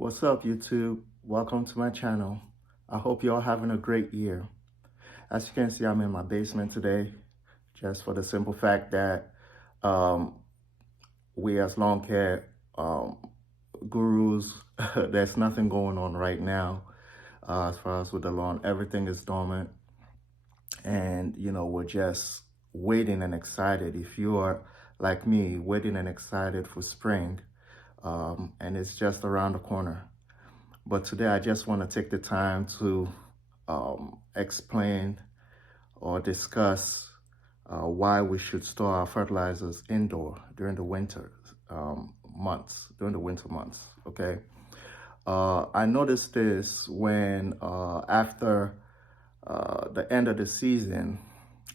What's up, YouTube? Welcome to my channel. I hope you're all having a great year. As you can see, I'm in my basement today, just for the simple fact that um, we as lawn care gurus, there's nothing going on right now as far as with the lawn. Everything is dormant, and we're just waiting and excited. If you are like me, waiting and excited for spring, and it's just around the corner. But today I just want to take the time to explain or discuss why we should store our fertilizers indoor during the winter months, okay? I noticed this when after the end of the season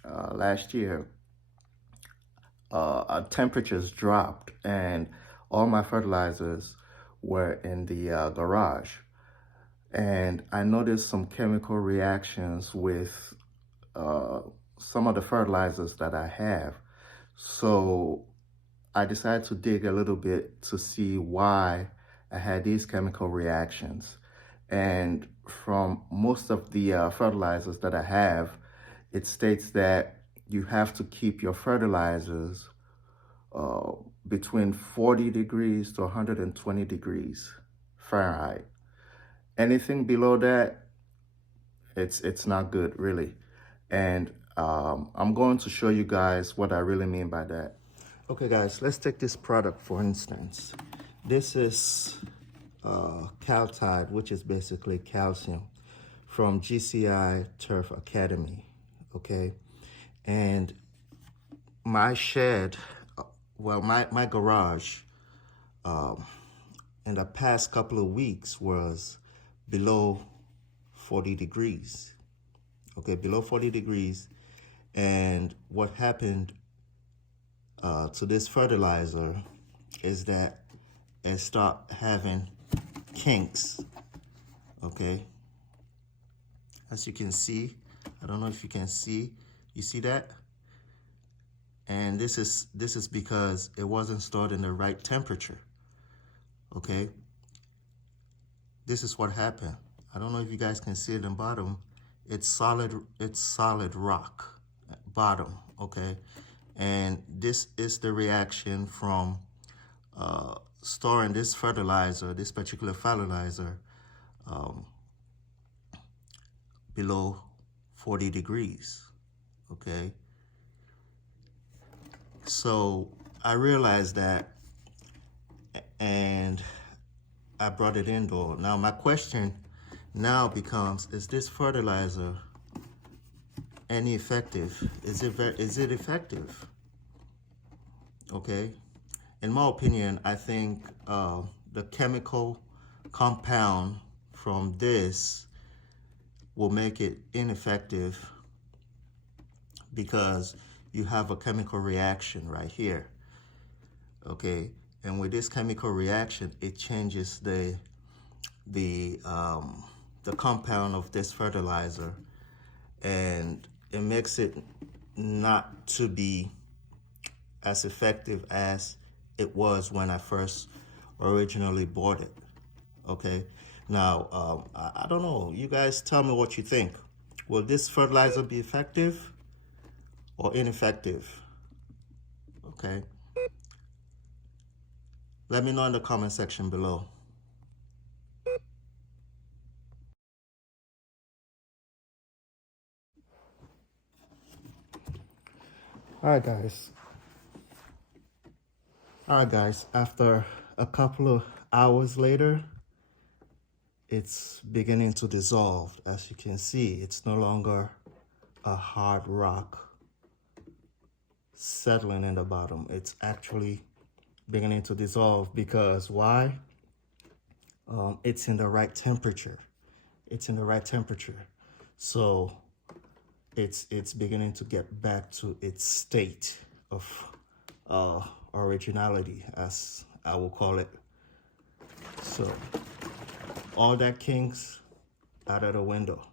last year, our temperatures dropped and all my fertilizers were in the garage. And I noticed some chemical reactions with some of the fertilizers that I have. So I decided to dig a little bit to see why I had these chemical reactions. And from most of the fertilizers that I have, it states that you have to keep your fertilizers between 40 degrees to 120 degrees Fahrenheit. Anything below that, it's not good, really. And I'm going to show you guys what I really mean by that. Okay, guys, let's take this product for instance. This is Kaale, which is basically calcium, from GCI Turf Academy, okay? And my shed, well, my garage, in the past couple of weeks was below 40 degrees, okay, below 40 degrees. And what happened to this fertilizer is that it started having kinks, okay? As you can see, I don't know if you can see, you see that? And this is because it wasn't stored in the right temperature, okay? This is what happened. I don't know if you guys can see it in the bottom. It's solid rock bottom, okay? And this is the reaction from storing this fertilizer, this particular fertilizer, below 40 degrees, okay? So I realized that, and I brought it indoor. Now my question now becomes, is this fertilizer any effective? Is it effective? Okay. In my opinion, I think the chemical compound from this will make it ineffective because you have a chemical reaction right here, okay? And with this chemical reaction, it changes the compound of this fertilizer, and it makes it not to be as effective as it was when I first originally bought it, okay? Now, I don't know, you guys tell me what you think. Will this fertilizer be effective or ineffective? Okay. Let me know in the comment section below. All right, guys, after a couple of hours later, it's beginning to dissolve. As you can see, it's no longer a hard rock settling in the bottom. It's actually beginning to dissolve because why? It's in the right temperature. It's in the right temperature. So it's beginning to get back to its state of originality, as I will call it. So all that kinks out of the window.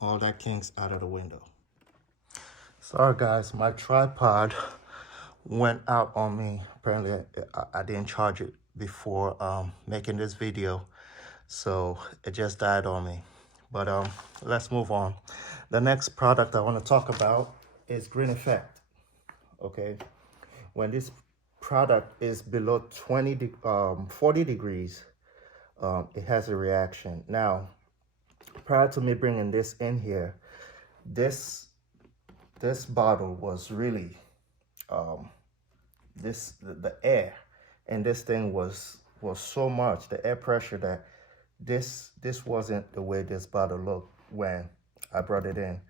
All that kinks out of the window. Sorry guys, my tripod went out on me. Apparently, I didn't charge it before making this video, so it just died on me. But let's move on. The next product I want to talk about is Green Effect. Okay, when this product is below 40 degrees, it has a reaction. Now, prior to me bringing this in here, this bottle was really the air and this thing was so much, the air pressure, that this wasn't the way this bottle looked when I brought it in.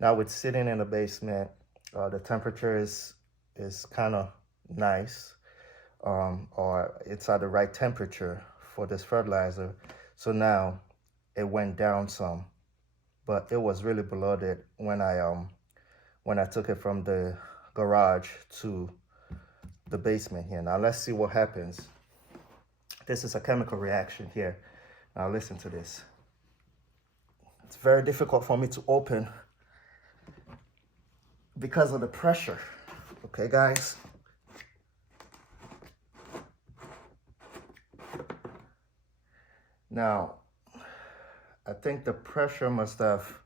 Now it's sitting in the basement. The temperature is kind of nice, or it's at the right temperature for this fertilizer. So now it went down some, but it was really below it when I took it from the garage to the basement here. Now let's see what happens. This is a chemical reaction here. Now listen to this. It's very difficult for me to open because of the pressure. Okay, guys. Now, I think the pressure must have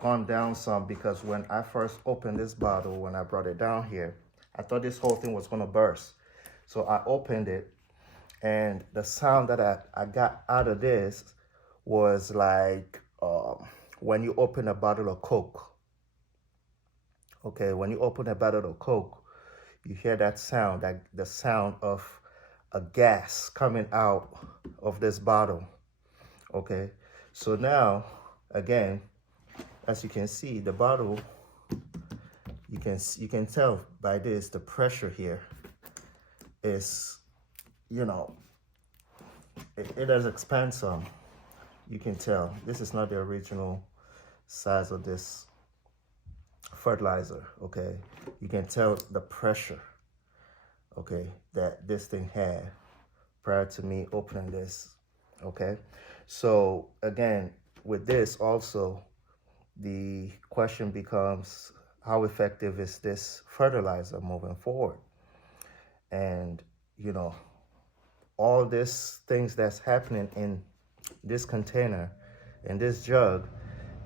gone down some, because when I first opened this bottle, when I brought it down here, I thought this whole thing was gonna burst. So I opened it, and the sound that I got out of this was like when you open a bottle of Coke. Okay, when you open a bottle of Coke, you hear that sound, like the sound of a gas coming out of this bottle. Okay, so now, again, as you can see, the bottle, you can tell by this, the pressure here is, you know, it does expand some. You can tell this is not the original size of this fertilizer. Okay, you can tell the pressure, okay, that this thing had prior to me opening this. Okay, so again, with this also, the question becomes, how effective is this fertilizer moving forward? And you know, all these things that's happening in this container, in this jug,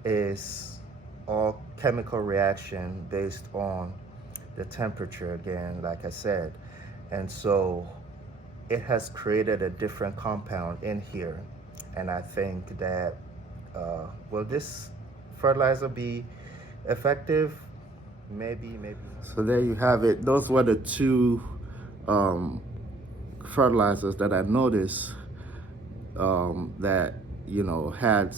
is all chemical reaction based on the temperature, again, like I said. And so it has created a different compound in here. And I think that, will this fertilizer be effective? Maybe. So there you have it. Those were the two fertilizers that I noticed that, you know, had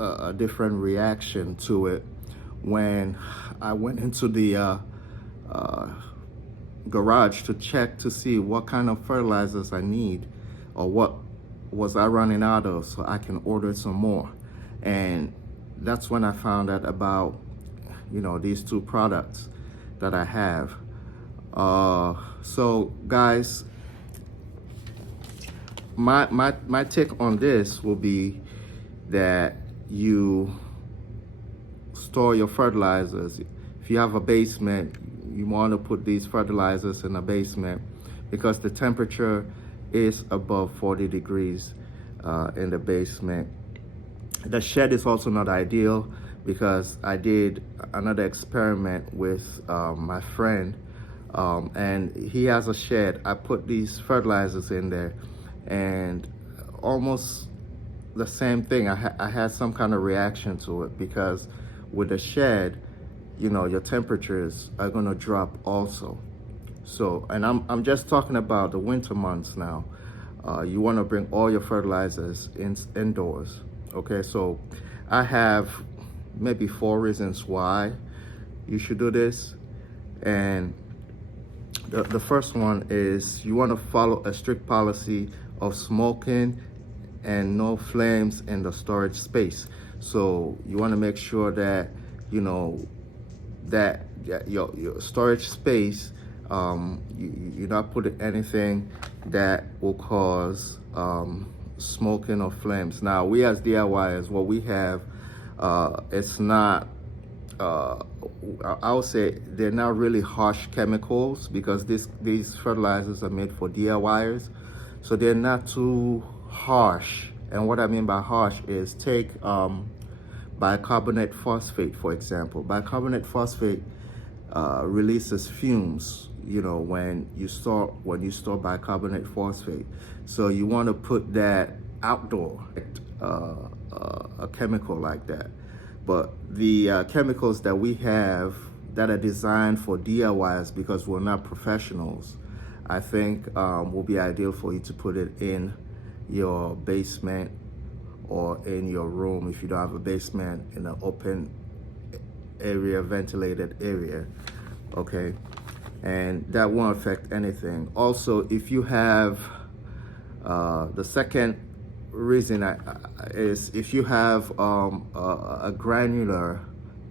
a different reaction to it when I went into the garage to check to see what kind of fertilizers I need, or what was I running out of, so I can order some more. And that's when I found out about, you know, these two products that I have. So guys, my take on this will be that you store your fertilizers. If you have a basement, you want to put these fertilizers in a basement, because the temperature is above 40 degrees in the basement. The shed is also not ideal, because I did another experiment with my friend, and he has a shed. I put these fertilizers in there, and almost the same thing. I had some kind of reaction to it, because with the shed, you know, your temperatures are gonna drop also. So, and I'm just talking about the winter months now. You wanna bring all your fertilizers indoors. Okay, so I have maybe 4 reasons why you should do this. And the first one is, you wanna follow a strict policy of smoking and no flames in the storage space. So you wanna make sure that, you know, that your storage space, you're not putting anything that will cause smoking or flames. Now, we as DIYers, what we have, it's not I would say they're not really harsh chemicals, because these fertilizers are made for DIYers, so they're not too harsh. And what I mean by harsh is, take bicarbonate phosphate, for example. Bicarbonate phosphate releases fumes, you know, when you store bicarbonate phosphate. So you want to put that outdoor, a chemical like that. But the chemicals that we have that are designed for DIYs, because we're not professionals, I think will be ideal for you to put it in your basement or in your room if you don't have a basement, in an open area, ventilated area, okay? And that won't affect anything. Also, if you have, the second reason is if you have a granular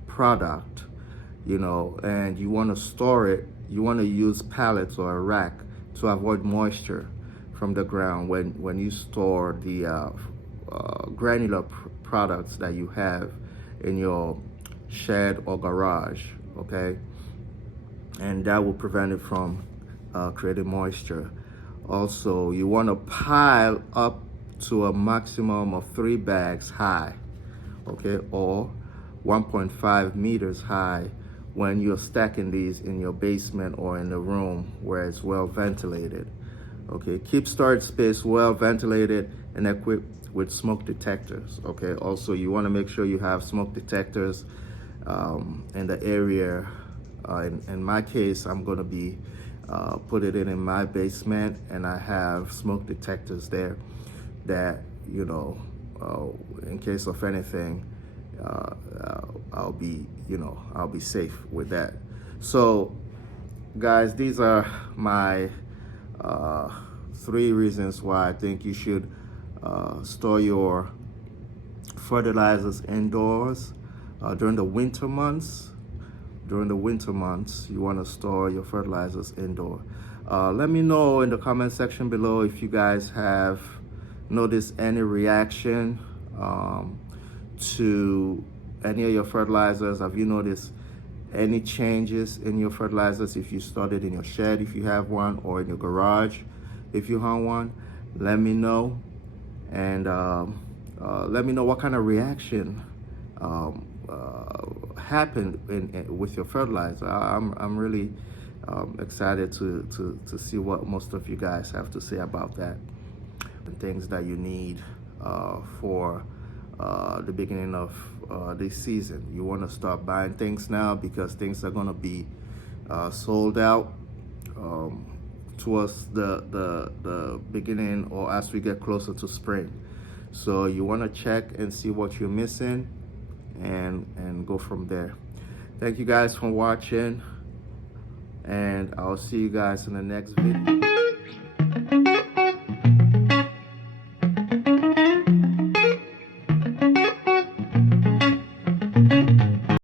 product, you know, and you want to store it, you want to use pallets or a rack to avoid moisture from the ground when you store the granular products that you have in your shed or garage, okay? And that will prevent it from creating moisture. Also, you want to pile up to a maximum of 3 bags high, okay, or 1.5 meters high when you're stacking these in your basement or in the room where it's well ventilated. Okay, keep storage space well ventilated and equipped with smoke detectors. Okay, also you want to make sure you have smoke detectors in the area. In my case, I'm going to be put it in my basement, and I have smoke detectors there that, you know, in case of anything, I'll be safe with that. So guys, these are my 3 reasons why I think you should store your fertilizers indoors during the winter months. During the winter months, you want to store your fertilizers indoor. Let me know in the comment section below if you guys have noticed any reaction to any of your fertilizers. Have you noticed any changes in your fertilizers? If you stored it in your shed, if you have one, or in your garage, if you have one, let me know. And let me know what kind of reaction happened with your fertilizer. I'm really excited to see what most of you guys have to say about that, and things that you need for the beginning of this season. You want to start buying things now, because things are going to be sold out towards the beginning, or as we get closer to spring. So you want to check and see what you're missing, and go from there. Thank you guys for watching, and I'll see you guys in the next video.